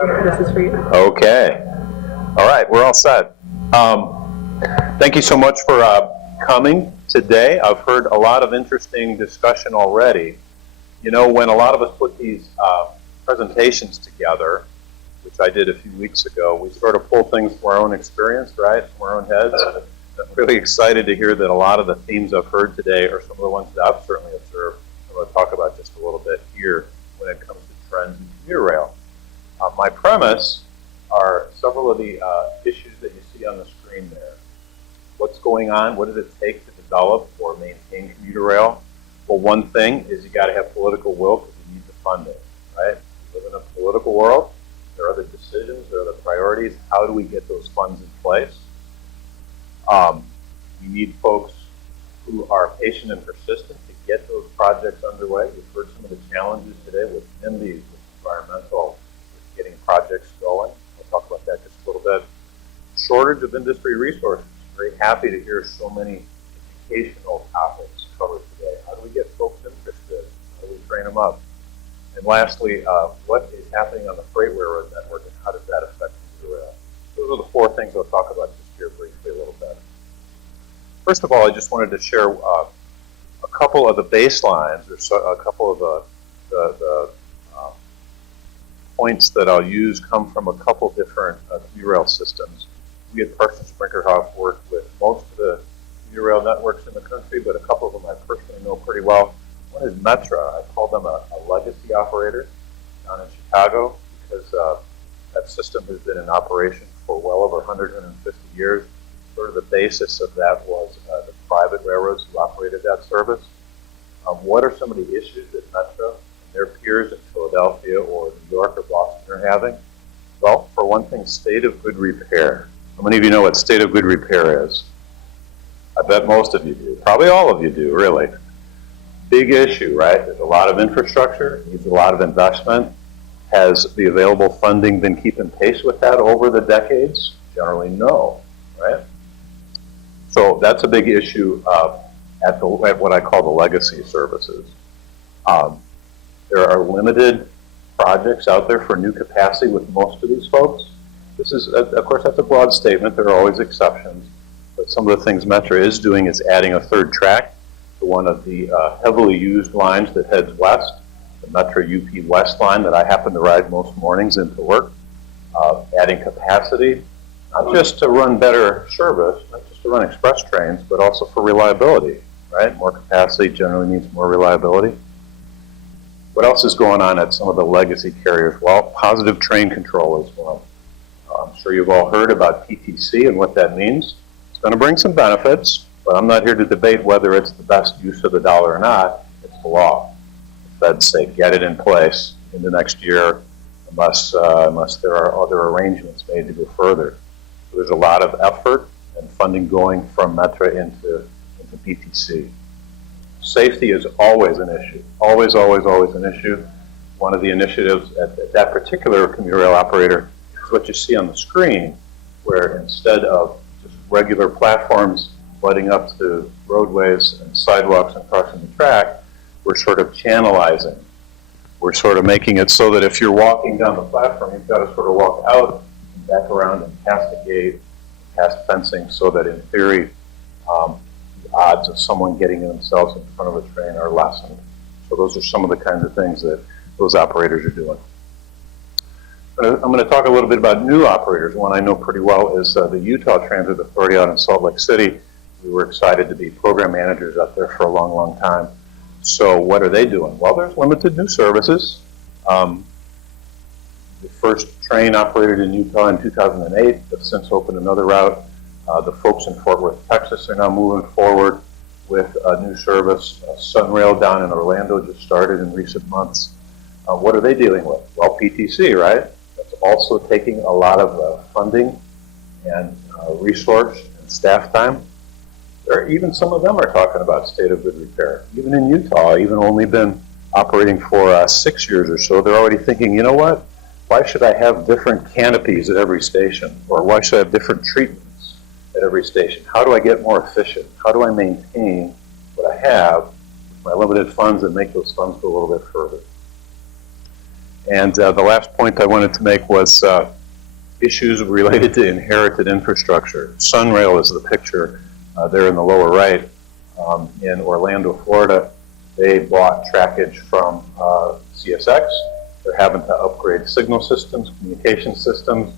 This is for you. Okay. All right, we're all set. Thank you so much for coming today. I've heard a lot of interesting discussion already. You know, when a lot of us put these presentations together, which I did a few weeks ago, we sort of pull things from our own experience, right, from our own heads. I'm really excited to hear that a lot of the themes I've heard today are some of the ones that I've certainly observed. I'm going to talk about just a little bit here when it comes to trends in commuter rail. My premise are several of the issues that you see on the screen there. What's going on? What does it take to develop or maintain commuter rail? Well, one thing is you got to have political will because you need the funding, right? We live in a political world. There are other decisions. There are other priorities. How do we get those funds in place? You need folks who are patient and persistent to get those projects underway. You've heard some of the challenges today with NIMBYs, with environmental, getting projects going. We'll talk about that just a little bit. Shortage of industry resources. Very happy to hear so many educational topics covered today. How do we get folks interested? How do we train them up? And lastly, what is happening on the freight railroad network and how does that affect the rail? Those are the four things I'll talk about just here briefly a little bit. First of all, I just wanted to share a couple of the baselines, or a couple of the points that I'll use come from a couple different commuter rail systems. We at Parsons Brinkerhoff work with most of the commuter rail networks in the country, but a couple of them I personally know pretty well. One is Metra. I call them a legacy operator down in Chicago because that system has been in operation for well over 150 years. Sort of the basis of that was the private railroads who operated that service. What are some of the issues that Metra and their peers in Philadelphia or New York or Boston are having? Well, for one thing, state of good repair. How many of you know what state of good repair is? I bet most of you do. Probably all of you do, really. Big issue, right? There's a lot of infrastructure, needs a lot of investment. Has the available funding been keeping pace with that over the decades? Generally, no, right? So that's a big issue at what I call the legacy services. There are limited projects out there for new capacity with most of these folks. This is, of course, that's a broad statement. There are always exceptions. But some of the things Metra is doing is adding a third track to one of the heavily used lines that heads west, the Metra UP West line that I happen to ride most mornings into work. Adding capacity, not just to run better service, not just to run express trains, but also for reliability, right? More capacity generally means more reliability. What else is going on at some of the legacy carriers? Well, positive train control is one. I'm sure you've all heard about PTC and what that means. It's going to bring some benefits, but I'm not here to debate whether it's the best use of the dollar or not. It's the law. The feds say get it in place in the next year unless there are other arrangements made to go further. So there's a lot of effort and funding going from Metra into PTC. Safety is always an issue. Always, always, always an issue. One of the initiatives at that particular commuter rail operator is what you see on the screen, where instead of just regular platforms butting up to roadways and sidewalks and crossing the track, we're sort of channelizing. We're sort of making it so that if you're walking down the platform, you've got to sort of walk out and back around and past the gate, past fencing, so that in theory, the odds of someone getting themselves in front of a train are lessened. So those are some of the kinds of things that those operators are doing. I'm going to talk a little bit about new operators. One I know pretty well is the Utah Transit Authority out in Salt Lake City. We were excited to be program managers out there for a long, long time. So what are they doing? Well, there's limited new services. The first train operated in Utah in 2008, but since opened another route. The folks in Fort Worth, Texas are now moving forward with a new service. Sunrail down in Orlando just started in recent months. What are they dealing with? Well, PTC, right? That's also taking a lot of funding and resource and staff time. Even some of them are talking about state of good repair. Even in Utah, even only been operating for 6 years or so, they're already thinking, you know what? Why should I have different canopies at every station? Or why should I have different treatments at every station? How do I get more efficient? How do I maintain what I have with my limited funds and make those funds go a little bit further? And the last point I wanted to make was issues related to inherited infrastructure. Sunrail is the picture there in the lower right. In Orlando, Florida, they bought trackage from CSX. They're having to upgrade signal systems, communication systems.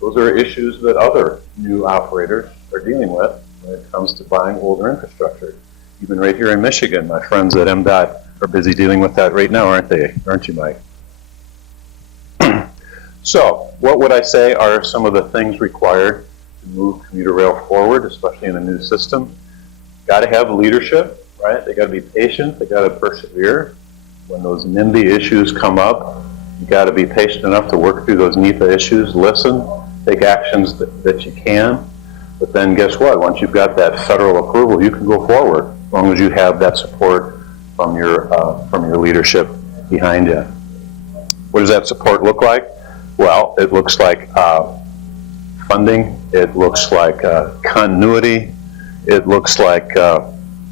Those are issues that other new operators are dealing with when it comes to buying older infrastructure. Even right here in Michigan, my friends at MDOT are busy dealing with that right now, aren't they? Aren't you, Mike? So, what would I say are some of the things required to move commuter rail forward, especially in a new system? Got to have leadership, right? They got to be patient. They got to persevere. When those NIMBY issues come up, you got to be patient enough to work through those NEPA issues, listen, take actions that you can. But then guess what? Once you've got that federal approval, you can go forward as long as you have that support from your leadership behind you. What does that support look like? Well, it looks like funding. It looks like continuity. It looks like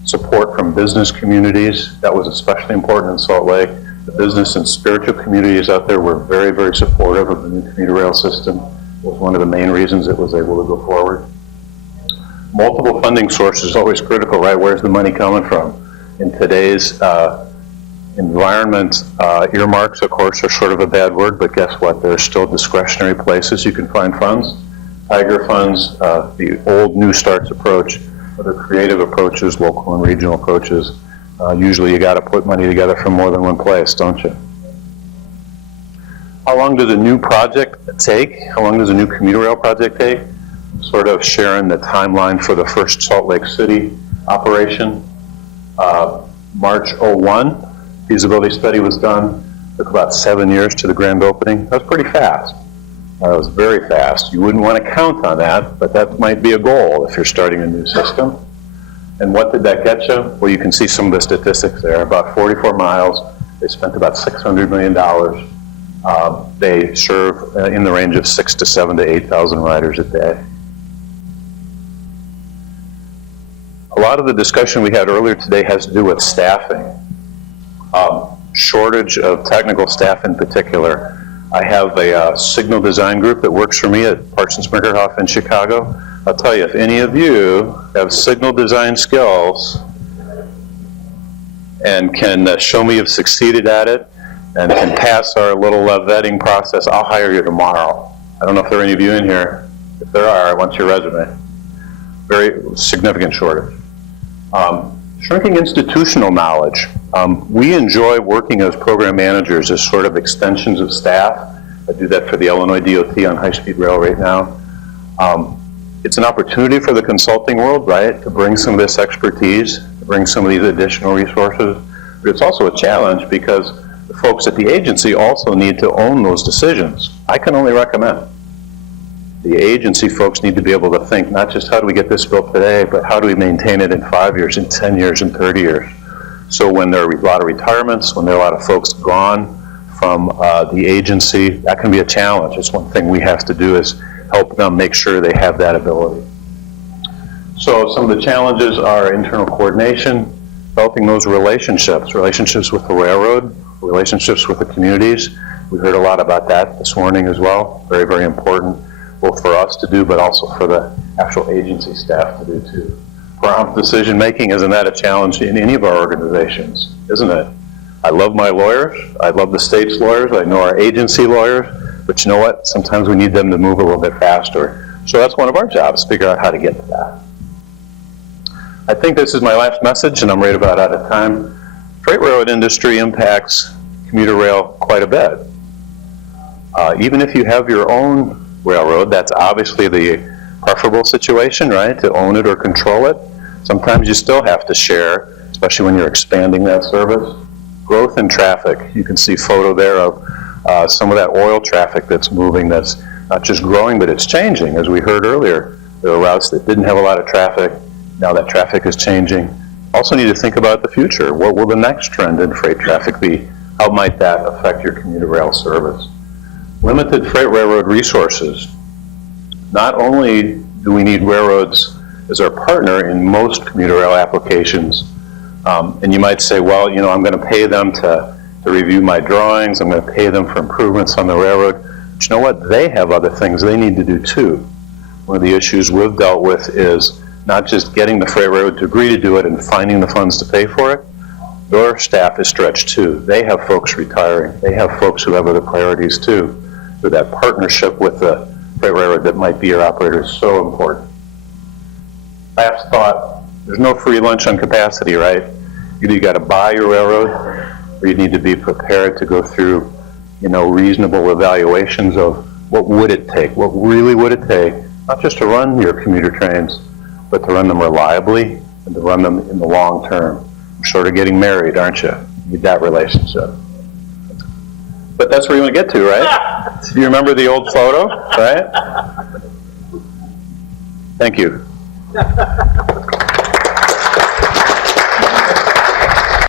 support from business communities. That was especially important in Salt Lake. The business and spiritual communities out there were very, very supportive of the new commuter rail system. It was one of the main reasons it was able to go forward. Multiple funding sources is always critical, right? Where's the money coming from? In today's environment, earmarks, of course, are sort of a bad word, but guess what? There are still discretionary places you can find funds. Tiger funds, the old New Starts approach, other creative approaches, local and regional approaches. Usually you got to put money together from more than one place, don't you? How long does a new project take? How long does a new commuter rail project take? Sort of sharing the timeline for the first Salt Lake City operation. March 01, feasibility study was done. Took about 7 years to the grand opening. That was pretty fast. It was very fast. You wouldn't want to count on that, but that might be a goal if you're starting a new system. And what did that get you? Well, you can see some of the statistics there. About 44 miles. They spent about $600 million. They serve in the range of 6,000 to 7,000 to 8,000 riders a day. A lot of the discussion we had earlier today has to do with staffing. Shortage of technical staff in particular. I have a signal design group that works for me at Parsons Smergerhoff in Chicago. I'll tell you, if any of you have signal design skills and can show me you've succeeded at it and can pass our little vetting process, I'll hire you tomorrow. I don't know if there are any of you in here. If there are, I want your resume. Very significant shortage. Shrinking institutional knowledge. We enjoy working as program managers as sort of extensions of staff. I do that for the Illinois DOT on high-speed rail right now. It's an opportunity for the consulting world, right, to bring some of this expertise, to bring some of these additional resources. But it's also a challenge because the folks at the agency also need to own those decisions. I can only recommend. The agency folks need to be able to think not just how do we get this built today, but how do we maintain it in 5 years, in 10 years, in 30 years. So when there are a lot of retirements, when there are a lot of folks gone from the agency, that can be a challenge. It's one thing we have to do is help them make sure they have that ability. So some of the challenges are internal coordination, developing those relationships with the railroad, relationships with the communities. We heard a lot about that this morning as well. Very, very important, both for us to do, but also for the actual agency staff to do too. Prompt decision making, isn't that a challenge in any of our organizations, isn't it? I love my lawyers. I love the state's lawyers. I know our agency lawyers. But you know what? Sometimes we need them to move a little bit faster. So that's one of our jobs, figure out how to get to that. I think this is my last message, and I'm right about out of time. Freight railroad industry impacts commuter rail quite a bit. Even if you have your own railroad, that's obviously the preferable situation, right? To own it or control it. Sometimes you still have to share, especially when you're expanding that service. Growth in traffic. You can see a photo there of some of that oil traffic that's moving, that's not just growing, but it's changing. As we heard earlier, there are routes that didn't have a lot of traffic. Now that traffic is changing. Also need to think about the future. What will the next trend in freight traffic be? How might that affect your commuter rail service? Limited freight railroad resources. Not only do we need railroads as our partner in most commuter rail applications, and you might say, well, you know, I'm going to pay them to to review my drawings. I'm going to pay them for improvements on the railroad. But you know what? They have other things they need to do too. One of the issues we've dealt with is not just getting the freight railroad to agree to do it and finding the funds to pay for it. Their staff is stretched too. They have folks retiring. They have folks who have other priorities too. So that partnership with the freight railroad that might be your operator is so important. Last thought, there's no free lunch on capacity, right? Either you got to buy your railroad, or you need to be prepared to go through, reasonable evaluations of what would it take, what really would it take, not just to run your commuter trains, but to run them reliably and to run them in the long term. You're sort of getting married, aren't you? You need that relationship. But that's where you want to get to, right? You remember the old photo, right? Thank you.